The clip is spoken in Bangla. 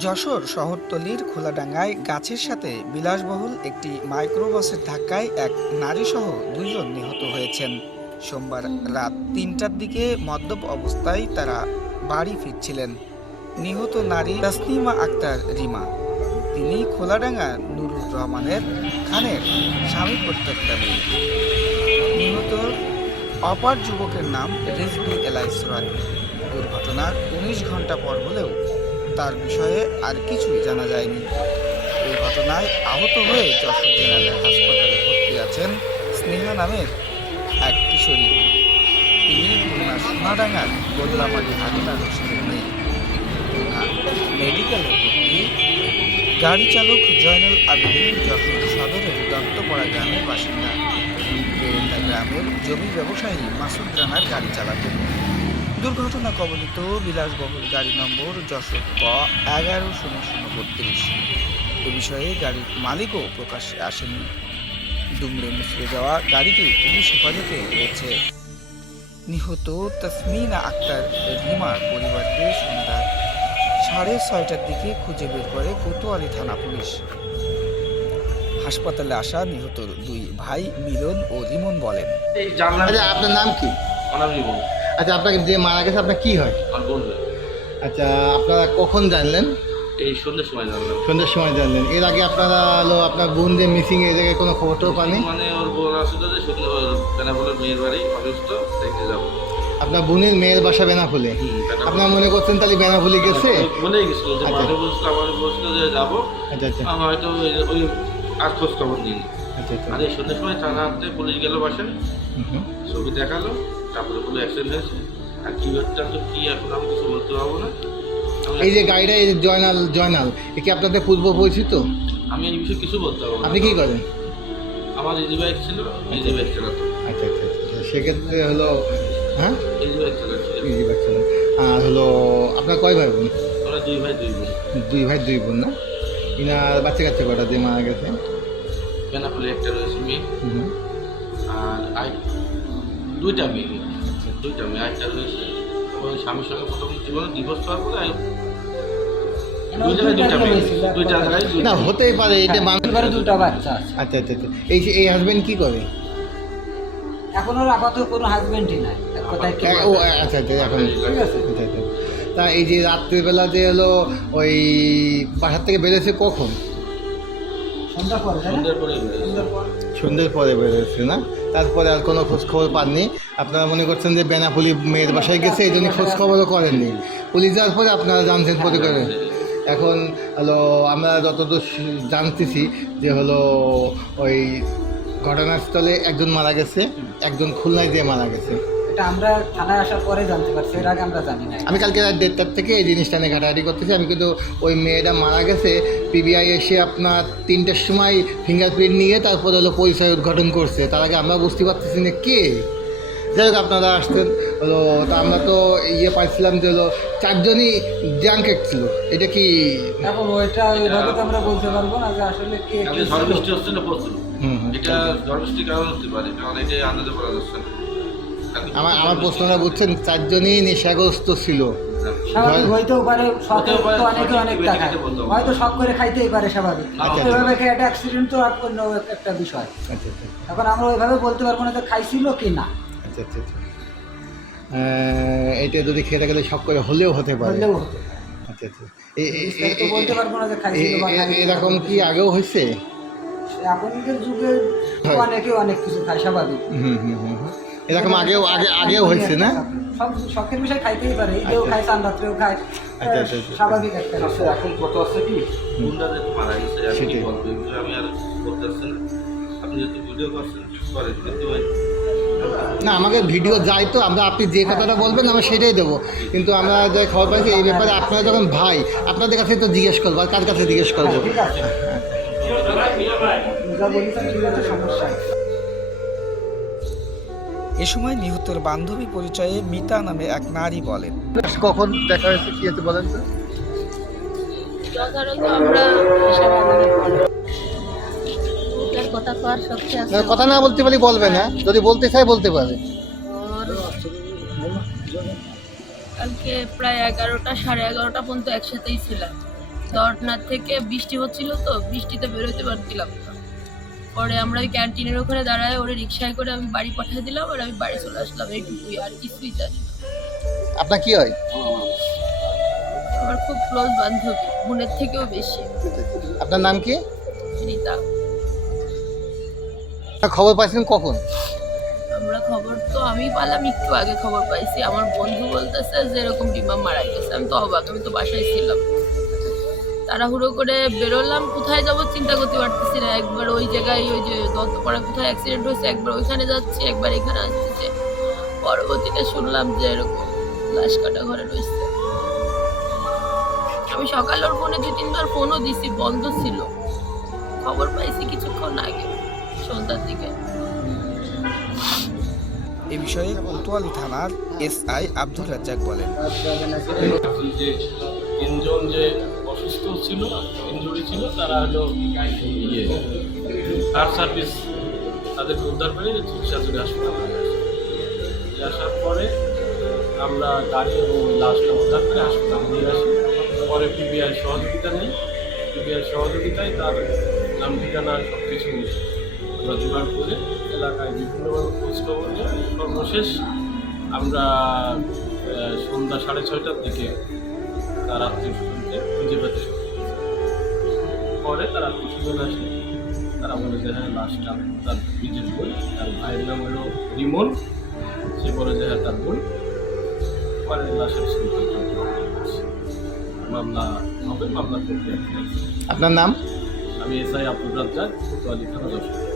যশোর শহরতলির খোলাডাঙ্গায় গাছের সাথে বিলাসবহুল একটি মাইক্রোবাসের ধাক্কায় এক নারীসহ দুইজন নিহত হয়েছেন। সোমবার রাত ৩টার দিকে মদ্যপ অবস্থায় তারা বাড়ি ফিরছিলেন। নিহত নারী তাসনিমা আক্তার রিমা। তিনি খোলাডাঙ্গা নুরুর রহমানের খানের স্বামী প্রত্যেকটা মেয়ে। নিহত অপর যুবকের নাম রিজভী এলাইস রানী। দুর্ঘটনার ১৯ ঘন্টা পর হলেও তার বিষয়ে আর কিছুই জানা যায়নি। এই ঘটনায় আহত হয়ে যশোর জেনারেল হাসপাতালে ভর্তি আছেন স্নেহা নামের এক কিশোরী। তিনি খুলনা সোনাডাঙ্গার গোল্লামারি হালিমা রশিদের মেয়ে। খুলনা মেডিকেলে ভর্তি গাড়ি চালক জয়নুল আবেদিন যশোর সদরের দত্তপাড়া গ্রামের বাসিন্দা। বেরেন্দা গ্রামের জমি ব্যবসায়ী মাসুদ রানার গাড়ি চালাতেন। দুর্ঘটনা কবলিত বিলাসবহুল গাড়ি নম্বর যশোর ক ১১০০৩। এ বিষয়ে গাড়ির মালিকও প্রকাশ্যে আসেননি। দুমড়ে মুচড়ে যাওয়া গাড়িটি পুলিশ হেফাজতে রয়েছে। নিহত তাসমিনা আক্তার রিমার পরিবারকে সন্ধ্যা ৬:৩০টার দিকে খুঁজে বের করে কোতোয়ালি থানা পুলিশ। হাসপাতালে আসা নিহতর দুই ভাই মিলন ও রিমন বলেন, আচ্ছা, আপনার নাম কি? আচ্ছা, আপনাকে যে মারা গেছে আপনার কি হয়? আচ্ছা, আপনারা কখন জানলেন? এই সন্ধ্যের সময় জানলাম। সন্ধ্যের সময় জানলেন। এর আগে আপনারা হলো আপনার বোন যে মিসিং এর জায়গায় কোনো খবরও পাননি? মানে ওর বোন আসলে যে সন্ধ্যে বেনাপোলের মেয়ের বাড়ি অসুস্থ, দেখতে যাবো। আপনার বোনের মেয়ের বাসা বেনাফুলে। আপনার মনে করছেন তাহলে বেনাফুলি গেছে? বলেই গেছিল যে আচ্ছা। মাঠে বলছিল, আমার বলছিল যে যাবো। আচ্ছা আচ্ছা আমার হয়তো ওই আর খোঁজ খবর নিইনি। আচ্ছা আচ্ছা আর এই সন্ধ্যের সময় থানা হাতে পুলিশ গেল বাসায়, ছবি দেখালো, তারপরে বলে অ্যাক্সিডেন্ট হয়েছে। আর কি হচ্ছে তো কি এখন আমি কিছু বলতে পারবো না। এই যে গাড়িটা এই যে জয়নাল এ কি আপনাদের পূর্ব পরিচিত? আমি এই বিষয়ে কিছু বলতে পারবো না। আপনি কি করেন? আমার ইজি বাইক ছিল, ইজি বাইক চালাতো। আচ্ছা আচ্ছা আচ্ছা, সেক্ষেত্রে হলো হ্যাঁ ইজি বাইক চালাচ্ছি। ইজি বাচ্চা। আর হলো আপনার কয় ভাই বোন? আমরা দুই ভাই দুই বোন। দুই ভাই দুই বোন না? ইনার বাচ্চা কাচ্চা কটা যে মারা গেছে? বেনাপোলে একটা রয়েছে মেয়ে, হুম। আর দুইটা মেয়ে, দুইটা মেয়ে একটা রয়েছে। ওই স্বামীর সঙ্গে প্রথম জীবনে ডিভোর্স হওয়ার পরে দুই জায়গায় দুইটা মেয়ে, দুইটা জায়গায় দুইটা না মেয়ে। হতেই পারে এটা এবারে দুটো বাচ্চা আছে। আচ্ছা আচ্ছা আচ্ছা, এই হাজবেন্ড কি করে? এখন ওর আপাতত কোনো হাজবেন্ডই নাই, এক কথায় কি ও আচ্ছা আচ্ছা, এখন ঠিক আছে। আচ্ছা আচ্ছা। তা এই যে রাত্রিবেলা যে হলো ওই বাসার থেকে বেরোছে কখন? সন্ধ্যা পরে তাই না? সন্ধ্যের পরে বেরোয়। সন্ধ্যার পর সন্ধ্যের পরে বেরোচ্ছে না? তারপরে আর কোনো খোঁজ খবর পাননি? আপনারা মনে করছেন যে বেনাপুলি মেয়ের বাসায় গেছে, এই জন্য খোঁজ খবরও করেননি। পুলিশ যাওয়ার পরে আপনারা জানছেন পরে করে। এখন হলো আমরা যতদূর জানতেছি যে হলো ওই ঘটনাস্থলে একজন মারা গেছে, একজন খুলনায় দিয়ে মারা গেছে। এটা আমরা থানায় আসার পরে জানতে পারছি, এর আগে আমরা জানি না। আমি কালকে রাত 1:30টার থেকে এই জিনিসটা নিয়ে ঘাটাঘাটি করতেছি। আমি কিন্তু ওই মেয়েটা মারা গেছে, পিবিআই এসে আপনার 3টার সময় ফিঙ্গারপ্রিন্ট নিয়ে তারপর হলো পরিচয় উদ্ঘাটন করছে। তার আগে আমরা বুঝতে পারতেছি না কে। যাই হোক, আপনারা আসতেন হলো, তা আমরা তো পাইছিলাম যে হলো 4জনই জাঙ্কেট ছিল। এটা কি? এখন ওইটা ওইভাবে তো আমরা বলতে পারবো না যে আসলে কে কালকে ঝড় বৃষ্টি হচ্ছে না প্রচুর। হুম হুম। এটা ঝড় বৃষ্টির কারণ হতে পারে, কারণ এটা আন্দাজে করা যাচ্ছে না। কালকে আমার প্রশ্নটা বুঝছেন, 4জনই নেশাগ্রস্ত ছিল। স্বাভাবিক হইতেও পারে, শখে হতেও পারে, তো অনেকে অনেক সঠিক টাকা ব্যক্তিকে বলতে হবে। হয়তো শখ করে খাইতেই পারে, স্বাভাবিক। আচ্ছা, ওইভাবে খেয়ে একটা অ্যাক্সিডেন্ট তো আর অন্য একটা বিষয়। আচ্ছা আচ্ছা এখন আমরা ওইভাবে বলতে পারবো না যে খাইছিল কি না, আচ্ছা আচ্ছা আচ্ছা। এটা যদি খেতে গেলে সব করে হলেও হতে পারে। হলেও হতে পারে। আচ্ছা আচ্ছা। বিস্তারিত বলতে পারবো না যে খাইছিল বা খাইনি। এরকম কি আগেও হয়েছে? এখনকার যুগে হয়। অনেকে অনেক কিছু খায়, স্বাভাবিক। হুম হুম হুম হুম। এরকম আগেও হয়েছে না? সব শখের বিষয় খাইতেই পারে, ঈদেও আচ্ছা। খায়, চাঁদ রাত্রেও খায়, আচ্ছা, আচ্ছা, আচ্ছা। স্বাভাবিক একটা আচ্ছা, বিষয়। এখন কত আছে কি গুন্ডা যে মারা গেছে, আর কি সেটাই। বলবো, এই বিষয়ে আমি আর বলতে পারছি না। আপনি যদি ভিডিও করছেন করেন, কিন্তু ওই না, আমাকে ভিডিও যাই তো, আপনি যে কথাটা বলবেন আমরা সেটাই দেবো। কিন্তু আমরা যে খবর পাইছি এই ব্যাপারে আপনারা যখন ভাই, আপনাদের কাছে তো জিজ্ঞেস করবো, আর কার কাছে জিজ্ঞেস করবো? ঠিক আছে, যা বলেছেন ঠিক আছে, সমস্যা নেই। এ সময় নিহতের বান্ধবী পরিচয়ে মিতা নামে এক নারী বলেন, কখন দেখা হয়েছে কি হয়েছে বলেন তো? যথাযথ আমরা এসব আমাদের করে। ওটার কথা তো আর সত্যি আছে। না, কথা না বলতে পারি বলবে না, যদি বলতে চাই বলতে পারে। ওর কালকে প্রায় 11টা 11:30 পর্যন্ত একসাথেই ছিলাম। দর্টনাথ থেকে বৃষ্টি হচ্ছিল, তো বৃষ্টিতে বেরোতে পারছিলাম না। পরে আমরা ওই ক্যান্টিনের ওখানে দাঁড়ায় ওরে রিক্সায় করে আমি বাড়ি পাঠিয়ে দিলাম, আর আমি বাড়ি চলে আসলাম। এইটুকুই, আর কিছুই জানি না। আপনার কি হয়? আমার খুব ক্লোজ বান্ধবী, বোনের থেকেও বেশি। আপনার নাম কি? রীতা। খবর পাইছেন কখন? আমরা খবর তো আমি পালাম একটু আগে খবর পাইছি। আমার বন্ধু বলতেছে যে এরকম ডিমাম মারা গেছে। আমি তো অবাক, আমি তো বাসায় ছিলাম। তাড়াহুড়ো করে বেরোলাম, কোথায় যাবো চিন্তা করতে পারতেছি না। একবার ওই জায়গায়, ওই যে দত্তপাড়া কোথায় অ্যাক্সিডেন্ট হয়েছে, একবার ওইখানে যাচ্ছি, একবার এখানে আসতেছে। পরবর্তীতে শুনলাম যে এরকম লাশ কাটা ঘরে রয়েছে। আমি সকালে ওর ফোনে 2-3 বার ফোনও দিছি, বন্ধ ছিল। খবর পাইছি কিছুক্ষণ আগে, সন্ধ্যার দিকে। এ বিষয়ে কোতোয়ালি থানার এসআই আব্দুর রাজ্জাক বলেন, যে তিনজন যে অসুস্থ ছিল, ইনজুরি ছিল, তারা হলো ফায়ার সার্ভিস তাদেরকে উদ্ধার করে চিকিৎসাধীন হাসপাতালে আসার পরে আমরা গাড়ি এবং লাশটা উদ্ধার করে হাসপাতালে নিয়ে আসি। পরে পিবিআই সহযোগিতা নেই। পিবিআই সহযোগিতায় তার নাম ঠিকানা সব কিছু আমরা জোগাড় করে এলাকায় বিভিন্নভাবে খোঁজখবর নিয়ে সর্বশেষ আমরা সন্ধ্যা 6:30টার দিকে তার আত্মীয় স্বজনকে খুঁজে পেতে সক্ষম হয়েছে। পরে তার আত্মীয় স্বজন আসে, তারা বলে যে হ্যাঁ লাশটা তার নিজের বোন, তার ভাইয়ের নাম হলো রিমন। সে বলে যে হ্যাঁ তার বোন। পরে লাশের মামলা হবে, মামলা প্রক্রিয়া। আপনার নাম? আমি এসআই আব্দুর রাজ্জাক, কোতোয়ালি থানা যশোর।